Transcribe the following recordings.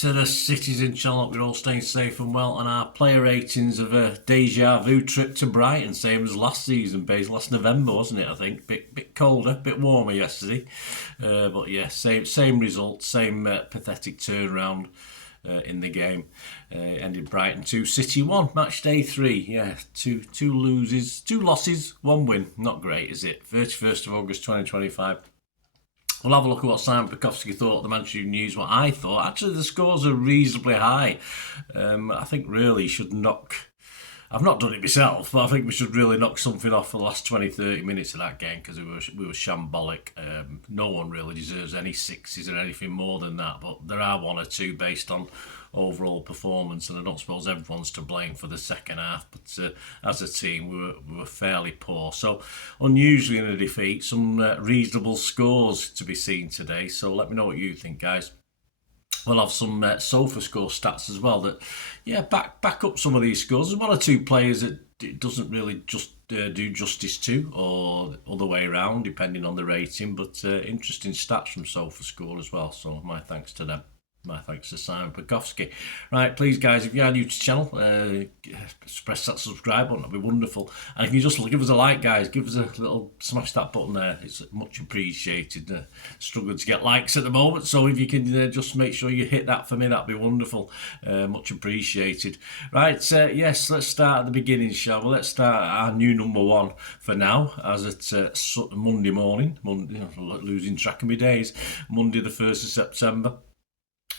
to the cities in Charlotte. We're all staying safe and well, and our player ratings of a deja vu trip to Brighton, same as last season, based last November, wasn't it? I think bit colder, bit warmer yesterday, but yeah, same result, same pathetic turnaround in the game. Ended Brighton 2, City 1, match day 3. Yeah, two losses, 1 win. Not great, is it? 31st of August 2025. We'll have a look at what Simon Pekowski thought of the Manchester News, what I thought. Actually, the scores are reasonably high. I think really should knock... I've not done it myself, but I think we should really knock something off for the last 20-30 minutes of that game because we were shambolic. No one really deserves any sixes or anything more than that, but there are one or two based on overall performance, and I don't suppose everyone's to blame for the second half, but as a team we were fairly poor. So unusually in a defeat, some reasonable scores to be seen today, so let me know what you think, guys. We'll have some sofa score stats as well that, yeah, back up some of these scores. There's one or two players that it doesn't really just do justice to, or other way around, depending on the rating. But interesting stats from sofa score as well. So my thanks to them. My thanks to Simon Pekowski. Right, please, guys, if you are new to the channel, press that subscribe button. That'd be wonderful. And if you just give us a like, guys, give us a little smash that button there. It's much appreciated. Struggling to get likes at the moment, so if you can just make sure you hit that for me, that'd be wonderful. Much appreciated. Right, yes, let's start at the beginning, shall we? Let's start at our new number 1 for now, as it's Monday morning. Losing track of my days. Monday the 1st of September.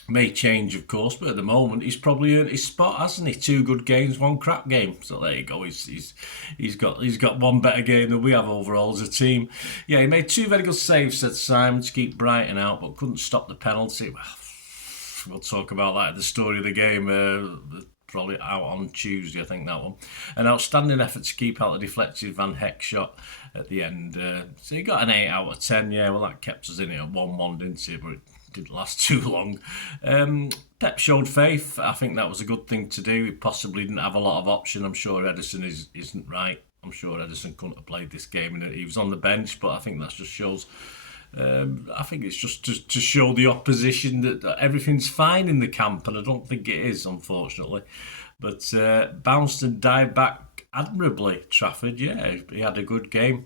May change, of course, but at the moment he's probably earned his spot, hasn't he? 2 good games, 1 crap game. So there you go. He's got 1 better game than we have overall as a team. Yeah, he made 2 very good saves, said Simon, to keep Brighton out, but couldn't stop the penalty. We'll talk about that in the story of the game. Probably out on Tuesday, I think, that one. An outstanding effort to keep out the deflected Van Heck shot at the end. So he got an 8 out of 10. Yeah, well, that kept us in it at 1-1, didn't it? But it didn't last too long. Pep showed faith. I think that was a good thing to do. He possibly didn't have a lot of option. I'm sure Edison isn't right. I'm sure Edison couldn't have played this game, and he was on the bench, but I think that just shows... I think it's just to show the opposition that everything's fine in the camp, and I don't think it is, unfortunately. But bounced and dived back admirably, Trafford. Yeah, he had a good game.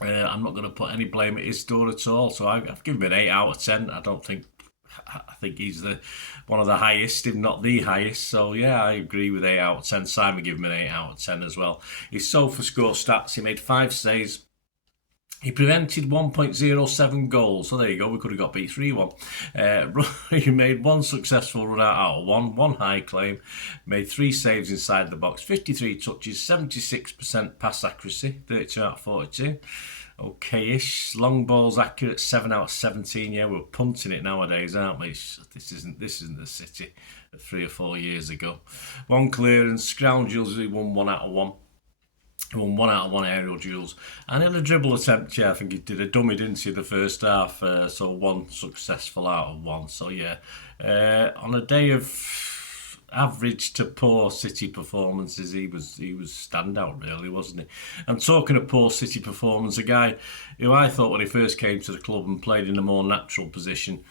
I'm not going to put any blame at his door at all. So I've given him an 8 out of 10. I think he's one of the highest, if not the highest. So yeah, I agree with 8 out of 10. Simon gave him an 8 out of 10 as well. His sofa score stats: he made 5 saves. He prevented 1.07 goals. So there you go. We could have got beat 3-1. He made 1 successful run out of 1 high claim. Made 3 saves inside the box. 53 touches, 76% pass accuracy, 32 out of 42. Okay-ish. Long balls accurate, 7 out of 17. Yeah, we're punting it nowadays, aren't we? This isn't the City of 3 or 4 years ago. 1 clearance. Ground duels, he won 1 out of 1. He won 1 out of 1 aerial duels. And in a dribble attempt, yeah, I think he did a dummy, didn't he, the first half. So 1 successful out of 1. So yeah, on a day of average to poor City performances, he was standout, really, wasn't he? And talking of poor City performance, a guy who I thought when he first came to the club and played in a more natural position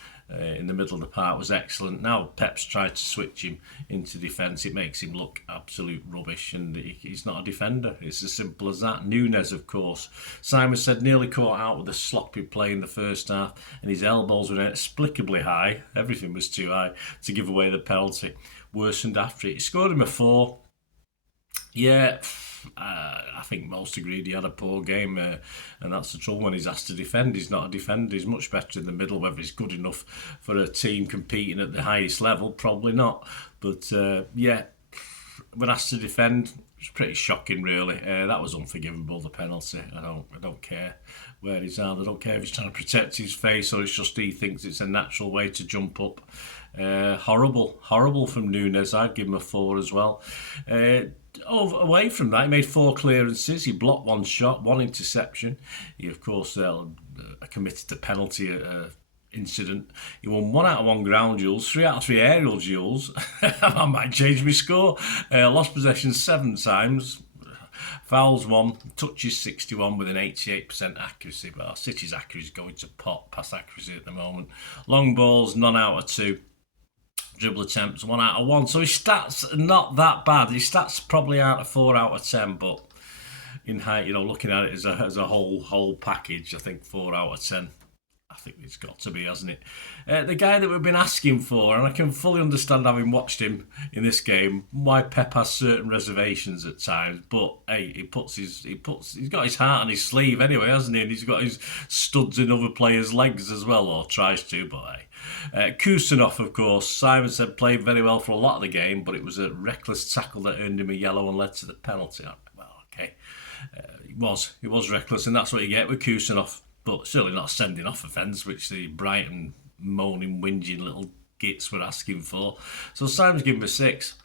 in the middle of the park was excellent. Now Pep's tried to switch him into defence. It makes him look absolute rubbish, and he's not a defender. It's as simple as that. Núñez, of course, Simon said, nearly caught out with a sloppy play in the first half, and his elbows were inexplicably high. Everything was too high to give away the penalty. Worsened after it. He scored him a 4. Yeah, I think most agreed he had a poor game, and that's the trouble when he's asked to defend. He's not a defender. He's much better in the middle. Whether he's good enough for a team competing at the highest level, probably not. But yeah, when asked to defend, it's pretty shocking, really. That was unforgivable, the penalty. I don't care where he's at. I don't care if he's trying to protect his face or it's just he thinks it's a natural way to jump up. Horrible from Núñez. I'd give him a 4 as well. Away from that, he made 4 clearances. He blocked 1 shot, 1 interception. He, of course, committed the penalty incident. He won 1 out of 1 ground duels, 3 out of 3 aerial duels. I might change my score. Lost possession 7 times. Fouls 1, touches 61 with an 88% accuracy. But our City's accuracy is going to pot, pass accuracy at the moment. Long balls, none out of 2. dribble attempts, 1 out of 1. So his stats are not that bad. His stats probably out of 4 out of 10, but in height, looking at it as a whole package, I think 4 out of 10. I think it's got to be, hasn't it? The guy that we've been asking for, and I can fully understand, having watched him in this game, why Pep has certain reservations at times. But hey, he's got his heart on his sleeve anyway, hasn't he? And he's got his studs in other players' legs as well, or tries to. But hey, Kusanov, of course, Simon said played very well for a lot of the game, but it was a reckless tackle that earned him a yellow and led to the penalty. Well, okay, he was reckless, and that's what you get with Kusanov. But certainly not a sending off offence, which the Brighton moaning, whinging little gits were asking for. So Simon's given me 6.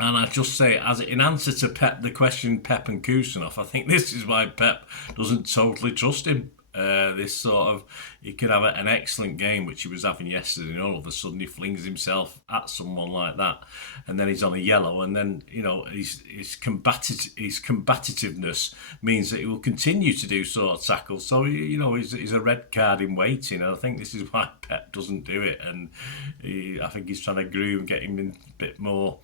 And I just say, in answer to Pep, the question Pep and Kusanov, I think this is why Pep doesn't totally trust him. This sort of, he could have an excellent game, which he was having yesterday, and all of a sudden he flings himself at someone like that, and then he's on a yellow, and then his combativeness means that he will continue to do sort of tackles. So he's a red card in waiting, and I think this is why Pep doesn't do it, and I think he's trying to groom, get him in a bit more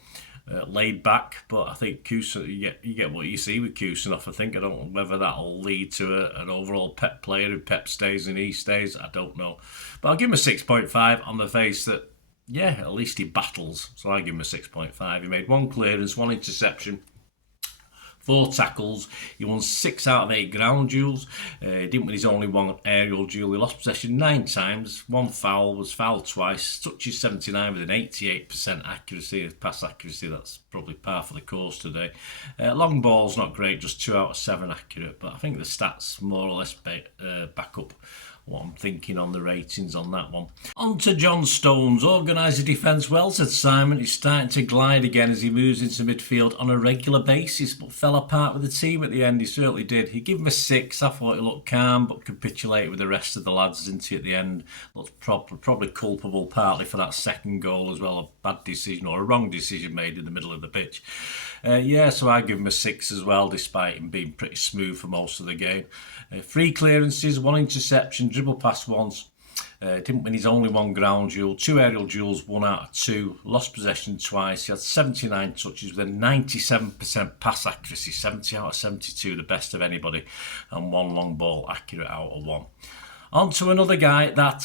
laid back. But I think Kusanov, you get what you see with Kusanov. I think, I don't know whether that'll lead to an overall Pep player. If Pep stays and he stays, I don't know. But I'll give him a 6.5 on the face that, yeah, at least he battles. So I give him a 6.5. He made 1 clearance, 1 interception, 4 tackles. He won 6 out of 8 ground duels. He didn't win his only 1 aerial duel. He lost possession 9 times. 1 foul, was fouled twice. Touches 79 with an 88% accuracy, pass accuracy. That's probably par for the course today. Long ball's not great, just 2 out of 7 accurate. But I think the stats more or less back up what I'm thinking on the ratings on that one. On to John Stones. Organised the defence well, said Simon. He's starting to glide again as he moves into midfield on a regular basis, but fell apart with the team at the end. He certainly did. He gave him a 6. I thought he looked calm, but capitulated with the rest of the lads, didn't he, at the end? Looked probably culpable partly for that second goal as well. A bad decision, or a wrong decision made in the middle of the pitch. So I give him a 6 as well, despite him being pretty smooth for most of the game. 3 clearances, 1 interception, dribble pass once. Didn't win his only 1 ground duel, 2 aerial duels, 1 out of 2. Lost possession twice. He had 79 touches with a 97% pass accuracy, 70 out of 72, the best of anybody, and 1 long ball accurate out of 1. On to another guy that,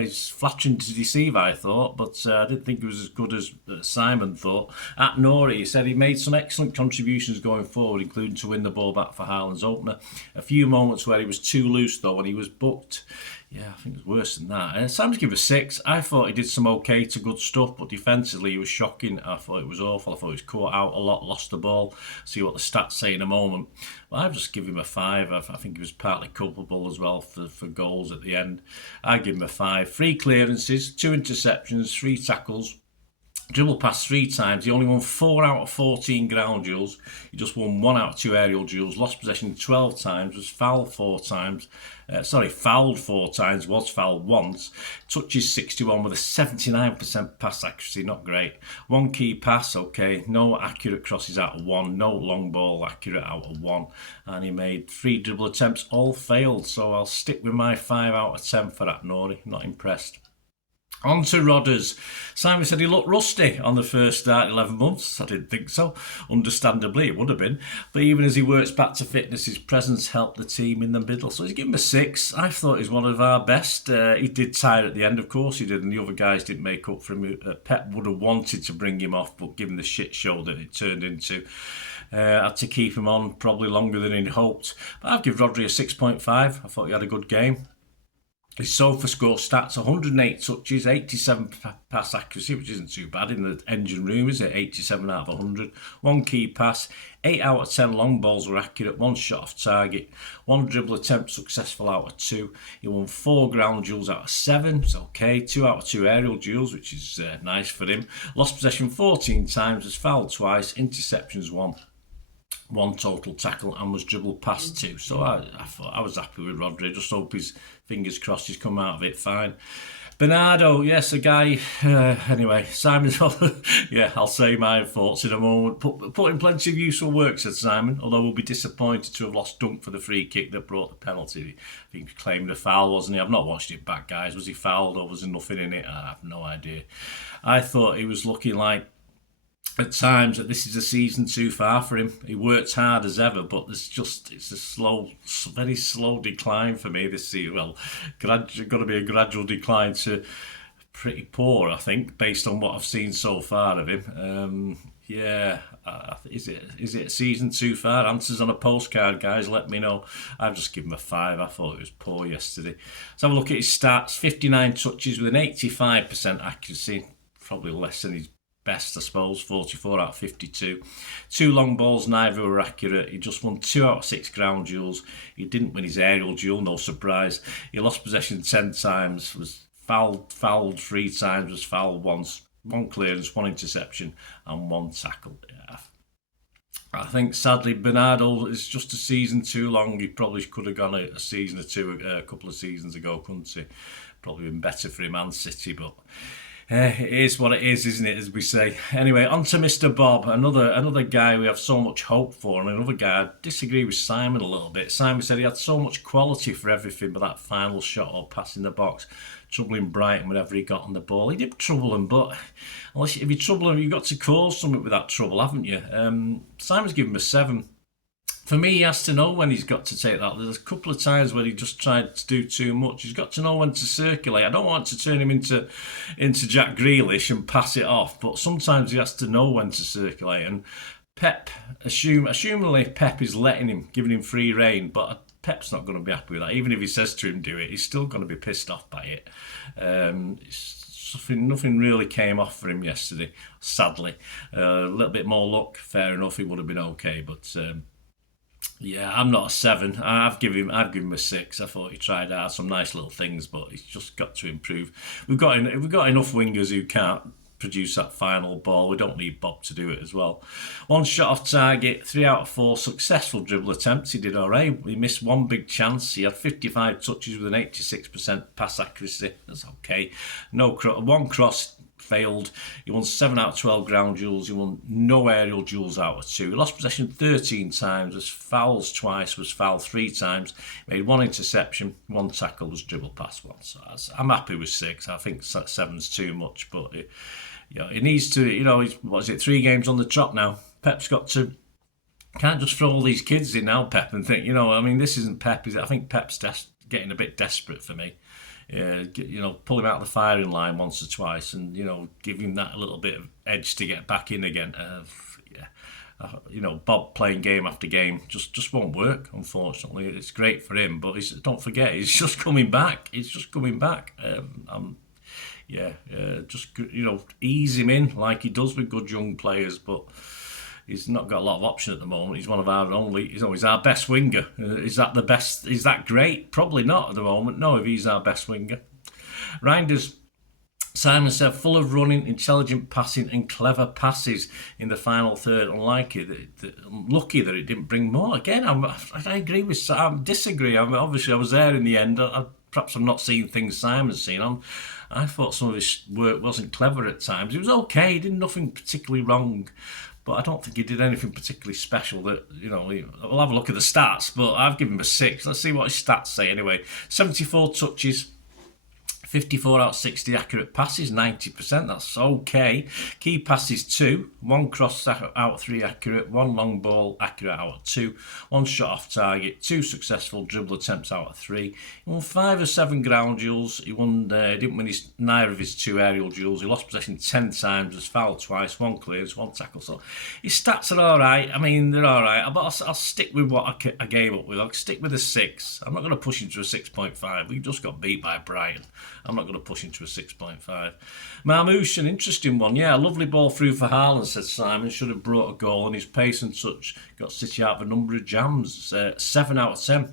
he's flattering to deceive, I thought, but I didn't think he was as good as Simon thought. At Nori, he said he made some excellent contributions going forward, including to win the ball back for Highland's opener. A few moments where he was too loose, though, and he was booked. Yeah, I think it was worse than that. Sam's given a 6. I thought he did some okay to good stuff, but defensively he was shocking. I thought it was awful. I thought he was caught out a lot, lost the ball. See what the stats say in a moment. Well, I've just given him a 5. I think he was partly culpable as well for goals at the end. I give him a 5. 3 clearances, 2 interceptions, 3 tackles. Dribble pass 3 times. He only won 4 out of 14 ground duels. He just won 1 out of 2 aerial duels. Lost possession 12 times. Was fouled 4 times. Fouled 4 times. Was fouled once. Touches 61 with a 79% pass accuracy. Not great. 1 key pass. Okay. No accurate crosses out of 1. No long ball accurate out of 1. And he made 3 dribble attempts. All failed. So I'll stick with my 5 out of 10 for that, Nori. Not impressed. On to Rodders. Simon said he looked rusty on the first start 11 months. I didn't think so. Understandably, it would have been. But even as he works back to fitness, his presence helped the team in the middle. So he's given him a 6. I thought he's one of our best. He did tire at the end, of course he did, and the other guys didn't make up for him. Pep would have wanted to bring him off, but given the shit show that it turned into, had to keep him on probably longer than he'd hoped. But I've given Rodri a 6.5. I thought he had a good game. His SOFA score stats, 108 touches, 87 pass accuracy, which isn't too bad in the engine room, is it? 87 out of 100. 1 key pass, 8 out of 10 long balls were accurate, 1 shot off target, 1 dribble attempt successful out of 2. He won 4 ground duels out of 7, it's okay. 2 out of 2 aerial duels, which is nice for him. Lost possession 14 times, was fouled twice, interceptions 1. 1 total tackle and was dribbled past 2. So I thought I was happy with Rodri. Just hope his fingers crossed he's come out of it fine. Bernardo, yes, a guy. Anyway, Simon's. Yeah, I'll say my thoughts in a moment. Put in plenty of useful work, said Simon. Although we'll be disappointed to have lost Dunk for the free kick that brought the penalty. I think he claimed a foul, wasn't he? I've not watched it back, guys. Was he fouled or was there nothing in it? I have no idea. I thought he was looking like at times that this is a season too far for him. He works hard as ever, but it's a slow, very slow decline for me this season. Well, got to be a gradual decline to pretty poor, I think, based on what I've seen so far of him. Yeah, is it a season too far? Answers on a postcard, guys. Let me know. I've just given him a 5. I thought it was poor yesterday. Let's have a look at his stats. 59 touches with an 85% accuracy, probably less than his best, I suppose. 44 out of 52. 2 long balls, neither were accurate. He just won 2 out of 6 ground duels. He didn't win his aerial duel, no surprise. He lost possession 10 times, was fouled 3 times, was fouled once. 1 clearance, 1 interception, and 1 tackle. Yeah. I think, sadly, Bernardo is just a season too long. He probably could have gone a season or two, a couple of seasons ago, couldn't he? Probably been better for him and City, but it is what it is, isn't it, as we say. Anyway, on to Mr. Bob, another guy we have so much hope for, and another guy, I disagree with Simon a little bit. Simon said he had so much quality for everything, but that final shot or pass in the box, troubling Brighton whenever he got on the ball. He did trouble him, but if you trouble him, you've got to cause something with that trouble, haven't you? Simon's given him a 7. For me, he has to know when he's got to take that. There's a couple of times where he just tried to do too much. He's got to know when to circulate. I don't want to turn him into Jack Grealish and pass it off, but sometimes he has to know when to circulate. And Pep, assumingly Pep is letting him, giving him free rein, but Pep's not going to be happy with that. Even if he says to him do it, he's still going to be pissed off by it. Nothing really came off for him yesterday, sadly. A little bit more luck, fair enough, he would have been okay, but yeah, I'm not a 7. I've given him a 6. I thought he tried out some nice little things, but he's just got to improve. We've got enough wingers who can't produce that final ball. We don't need Bob to do it as well. 1 shot off target, 3 out of 4 successful dribble attempts. He did all right. He missed 1 big chance. He had 55 touches with an 86% pass accuracy. That's okay. 1 cross failed. He won 7 out of 12 ground duels. He won no aerial duels out of 2. He lost possession 13 times, was fouls twice, was fouled 3 times, made 1 interception, 1 tackle, was dribble past 1. So I'm happy with 6. I think 7's too much, but it needs to, what is it, 3 games on the trot now. Pep's got to, can't just throw all these kids in now, Pep, and think, this isn't Pep, is it? I think Pep's getting a bit desperate for me. Pull him out of the firing line once or twice, and give him that little bit of edge to get back in again. Bob playing game after game just won't work. Unfortunately, it's great for him, but don't forget he's just coming back. Ease him in like he does with good young players, but he's not got a lot of option at the moment. He's one of our only, he's our best winger. Is that the best? Is that great? Probably not at the moment. No, if he's our best winger. Reinders, Simon said, full of running, intelligent passing and clever passes in the final third. Lucky that it didn't bring more. Again, I agree with Sam. Disagree. Obviously, I was there in the end. Perhaps I'm not seeing things Simon's seen. I thought some of his work wasn't clever at times. It was okay. He did nothing particularly wrong. But I don't think he did anything particularly special that, we'll have a look at the stats, but I've given him a 6. Let's see what his stats say anyway. 74 touches, 54 out of 60 accurate passes, 90%, that's okay. Key passes 2, 1 cross out of 3 accurate, 1 long ball accurate out of 2, 1 shot off target, 2 successful dribble attempts out of 3. He won 5 of 7 ground duels. He didn't win neither of his 2 aerial duels. He lost possession 10 times, was fouled twice, 1 clearance, 1 tackle. So his stats are all right. I mean, they're all right. But I'll stick with what I gave up with. I'll stick with a 6. I'm not going to push him to a 6.5. We just got beat by Brighton. I'm not going to push him to a 6.5. Marmouche, an interesting one. Yeah, a lovely ball through for Haaland, said Simon. Should have brought a goal, and his pace and touch got City out of a number of jams. 7 out of 10.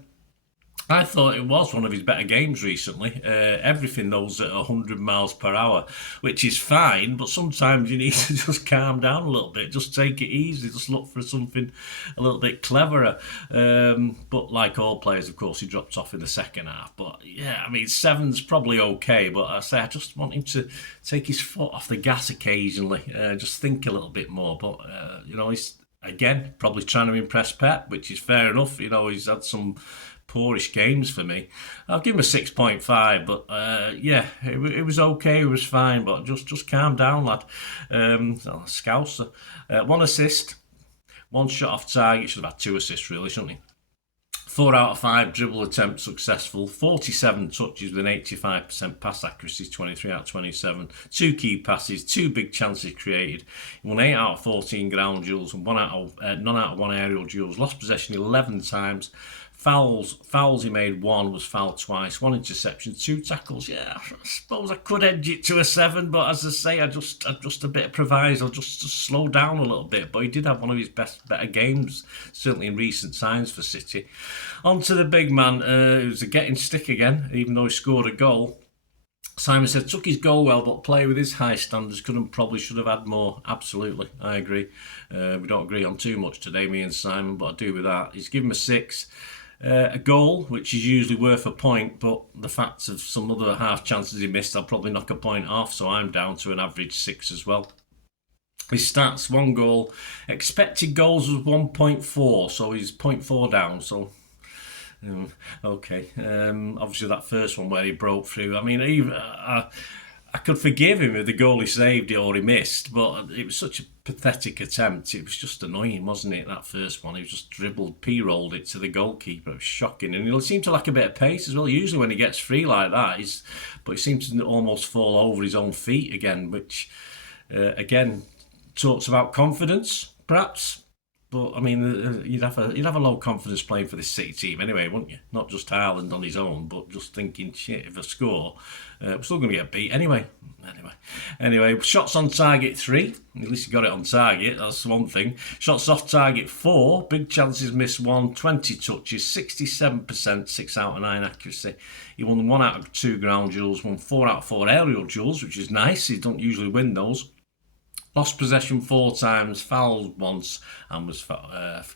I thought it was one of his better games recently. Everything goes at 100 miles per hour, which is fine, but sometimes you need to just calm down a little bit, just take it easy, just look for something a little bit cleverer. But like all players, of course, he dropped off in the second half. But yeah, I mean, 7's probably okay, but I just want him to take his foot off the gas occasionally, just think a little bit more. But, he's, again, probably trying to impress Pep, which is fair enough. He's had some poorish games for me. I'll give him a 6.5, but it was okay, it was fine, but just calm down, lad. Scouser. 1 assist, 1 shot off target, should have had 2 assists really, shouldn't he? 4 out of 5 dribble attempts successful, 47 touches with an 85% pass accuracy, 23 out of 27, 2 key passes, 2 big chances created. He won 8 out of 14 ground duels and none out of 1 aerial duels. Lost possession 11 times. Fouls he made 1, was fouled twice, 1 interception, 2 tackles. Yeah, I suppose I could edge it to a 7, but as I say, I just a bit of proviso, just to slow down a little bit. But he did have one of his better games, certainly in recent times for City. On to the big man, who's getting stick again, even though he scored a goal. Simon said, took his goal well, but play with his high standards should have had more. Absolutely, I agree. We don't agree on too much today, me and Simon, but I do with that. He's given him a 6. A goal, which is usually worth a point, but the fact of some other half chances he missed, I'll probably knock a point off, so I'm down to an average 6 as well. His stats, 1 goal. Expected goals was 1.4, so he's 0.4 down, so... okay. Obviously that first one where he broke through, I mean, even... I could forgive him if the goal he saved or he missed, but it was such a pathetic attempt. It was just annoying, wasn't it, that first one? He just dribbled, P-rolled it to the goalkeeper. It was shocking. And he seemed to lack a bit of pace as well. Usually when he gets free like that, but he seems to almost fall over his own feet again, which, again, talks about confidence, perhaps. But, I mean, you'd have a low confidence playing for this City team anyway, wouldn't you? Not just Haaland on his own, but just thinking, shit, if I score, we're still going to get beat anyway. Anyway, shots on target 3. At least he got it on target, that's one thing. Shots off target 4. Big chances missed 1. 20 touches, 67%, 6 out of 9 accuracy. He won 1 out of 2 ground duels, won 4 out of 4 aerial duels, which is nice. He don't usually win those. Lost possession 4 times, fouled once, and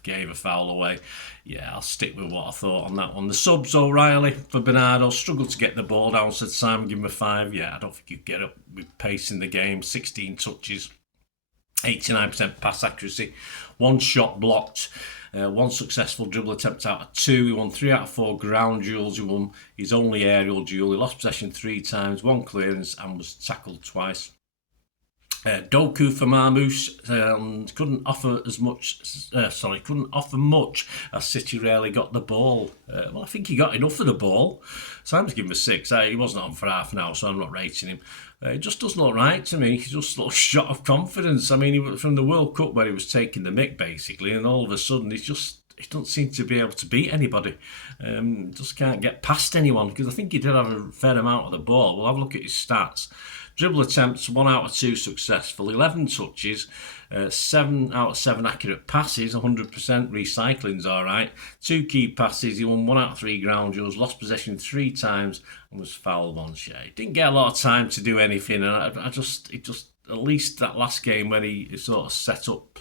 gave a foul away. Yeah, I'll stick with what I thought on that one. The subs, O'Reilly for Bernardo, struggled to get the ball down, said Simon, give him a 5. Yeah, I don't think he'd get up with pace in the game. 16 touches, 89% pass accuracy, 1 shot blocked, 1 successful dribble attempt out of 2. He won 3 out of 4 ground duels. He won his only aerial duel. He lost possession 3 times, 1 clearance, and was tackled twice. Doku for Marmouche couldn't offer much as City rarely got the ball. Well, I think he got enough of the ball. Simon's given him a 6. He wasn't on for half an hour, so I'm not rating him. It just doesn't look right to me. He just looks shot of confidence. I mean, from the World Cup where he was taking the mick basically, and all of a sudden he doesn't seem to be able to beat anybody. Just can't get past anyone, because I think he did have a fair amount of the ball. We'll have a look at his stats. Dribble attempts, 1 out of 2 successful, 11 touches, 7 out of 7 accurate passes, 100%, recycling's alright. 2 key passes, he won 1 out of 3 ground duels, lost possession 3 times, and was fouled once. Yeah, he didn't get a lot of time to do anything, and at least that last game when he sort of set up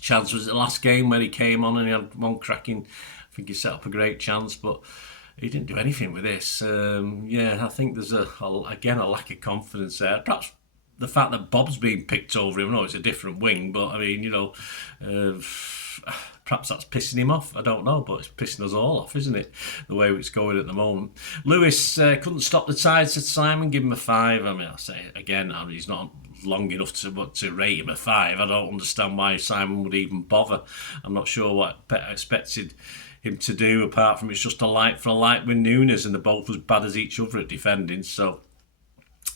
chance, was the last game where he came on and he had one cracking, I think he set up a great chance, but he didn't do anything with this. I think there's again a lack of confidence there. Perhaps the fact that Bob's being picked over him. I know it's a different wing, but I mean, perhaps that's pissing him off. I don't know, but it's pissing us all off, isn't it? The way it's going at the moment. Lewis couldn't stop the tide, said Simon. Give him a 5. I mean, I say again, he's not long enough to rate him a 5. I don't understand why Simon would even bother. I'm not sure what Pep expected him to do, apart from it's just a light for a light with Nunes, and they're both as bad as each other at defending, so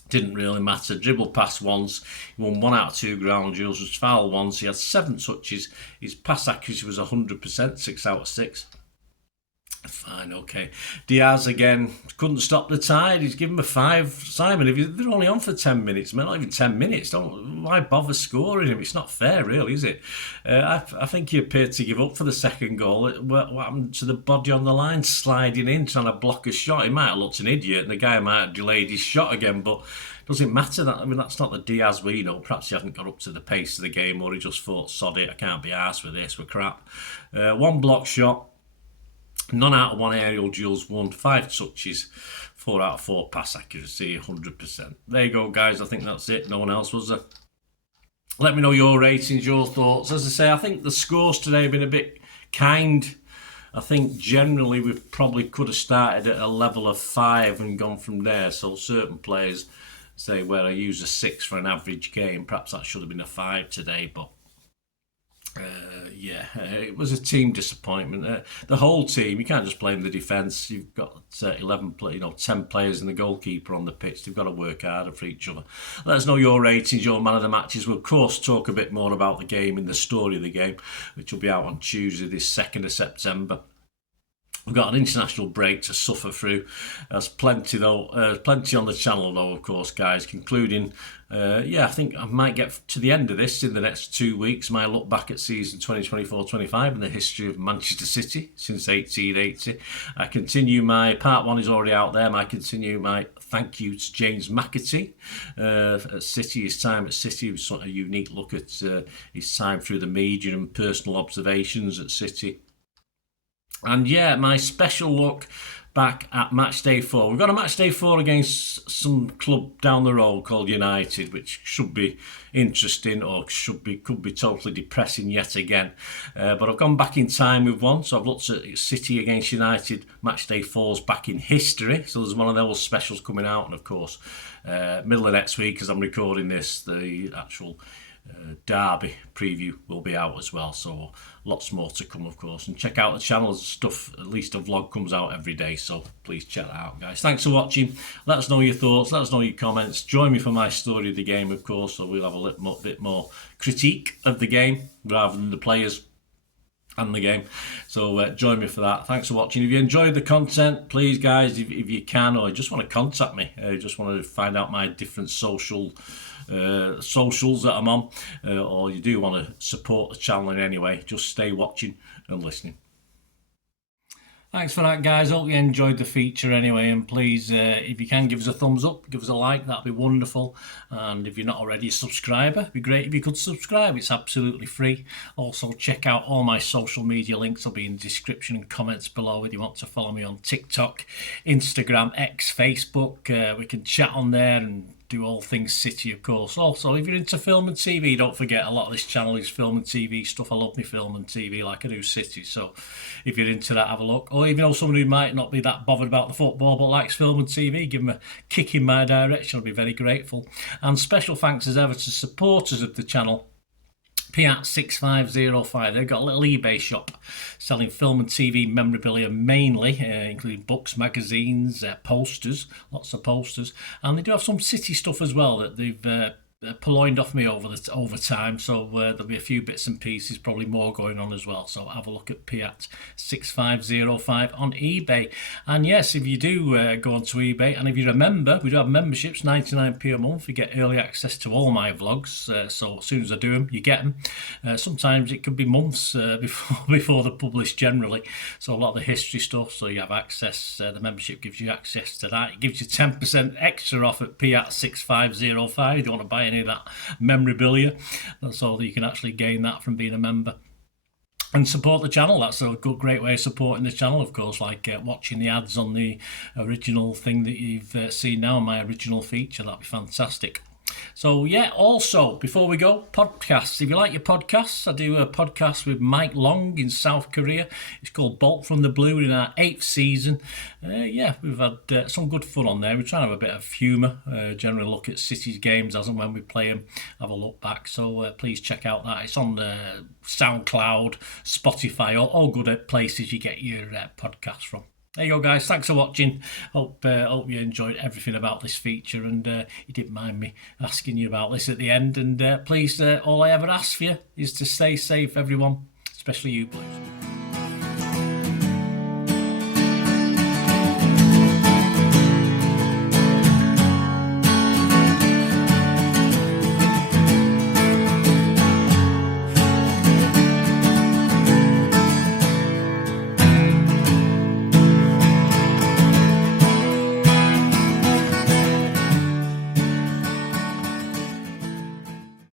didn't really matter. Dribble pass once, he won 1 out of 2 ground duels, was fouled once, he had 7 touches, his pass accuracy was 100%, 6 out of 6. Fine, okay. Diaz again couldn't stop the tide. He's given him a 5. Simon, if they're only on for 10 minutes, man, not even 10 minutes, don't why bother scoring him? It's not fair, really, is it? I think he appeared to give up for the second goal. What happened to the body on the line sliding in, trying to block a shot? He might have looked an idiot, and the guy might have delayed his shot again, but doesn't matter. That I mean, that's not the Diaz we know. Perhaps he hasn't got up to the pace of the game, or he just thought, sod it, I can't be arsed with this, we're crap. One block shot. None out of 1 aerial duels won, 5 touches, 4 out of 4 pass accuracy, 100%. There you go, guys. I think that's it. No one else was there. Let me know your ratings, your thoughts. As I say, I think the scores today have been a bit kind. I think generally we probably could have started at a level of 5 and gone from there. So certain players say where I use a 6 for an average game, perhaps that should have been a 5 today, but it was a team disappointment. The whole team, you can't just blame the defence. You've got 10 players and the goalkeeper on the pitch. They've got to work harder for each other. Let us know your ratings, your man of the matches. We'll of course talk a bit more about the game and the story of the game, which will be out on Tuesday, this 2nd of September. We've got an international break to suffer through. There's plenty on the channel though, of course, guys, concluding I think I might get to the end of this in the next 2 weeks. My look back at season 2024-25 and the history of Manchester City since 1880. I continue my part 1 is already out there. I continue my thank you to James McAtee at City. His time at City was sort of a unique look at his time through the media and personal observations at City. And my special look back at match day 4. We've got a match day 4 against some club down the road called United, which should be interesting or could be totally depressing yet again. But I've gone back in time with one, so I've looked at City against United match day 4s back in history. So there's one of those specials coming out, and of course, middle of next week as I'm recording this, the actual derby preview will be out as well, so lots more to come, of course. And check out the channel, stuff, at least a vlog comes out every day, so please check that out, guys. Thanks for watching. Let us know your thoughts, let us know your comments. Join me for my story of the game, of course, so we'll have a little bit more critique of the game rather than the players and the game. So join me for that. Thanks for watching. If you enjoyed the content, please, guys, if you can, or just want to contact me, just want to find out my different socials that I'm on, or you do want to support the channel in any way, just stay watching and listening. Thanks for that, guys. Hope you enjoyed the feature anyway, and please, if you can, give us a thumbs up, give us a like, that'd be wonderful. And if you're not already a subscriber, it'd be great if you could subscribe. It's absolutely free. Also, check out all my social media links. They'll be in the description and comments below if you want to follow me on TikTok, Instagram, X, Facebook. We can chat on there and do all things City, of course. Also, if you're into film and TV, don't forget a lot of this channel is film and TV stuff. I love me film and TV like I do City. So if you're into that, have a look. Or even though someone who might not be that bothered about the football but likes film and TV, give them a kick in my direction. I'll be very grateful. And special thanks as ever to supporters of the channel. Piat6505, they've got a little eBay shop selling film and TV memorabilia mainly, including books, magazines, posters, lots of posters, and they do have some City stuff as well that they've purloined off me over time, so there'll be a few bits and pieces, probably more going on as well, so have a look at Piat6505 on eBay. And yes, if you do go onto eBay, and if you remember, we do have memberships, 99p a month. You get early access to all my vlogs, so as soon as I do them, you get them. Sometimes it could be months before they're published generally, so a lot of the history stuff, so you have access, the membership gives you access to that. It gives you 10% extra off at Piat6505 if you want to buy any of that memorabilia, so that you can actually gain that from being a member and support the channel. That's a great way of supporting the channel, of course, like watching the ads on the original thing that you've seen now, my original feature. That'd be fantastic. So also before we go, podcasts. If you like your podcasts, I do a podcast with Mike Long in South Korea. It's called Bolt from the Blue, in our 8th season. We've had some good fun on there. We're trying to have a bit of humour, generally look at City's games as and when we play them, have a look back. So please check out that. It's on Soundcloud, Spotify, all good places you get your podcasts from. There you go, guys. Thanks for watching. Hope you enjoyed everything about this feature, and you didn't mind me asking you about this at the end. And please, all I ever ask for you is to stay safe, everyone, especially you boys.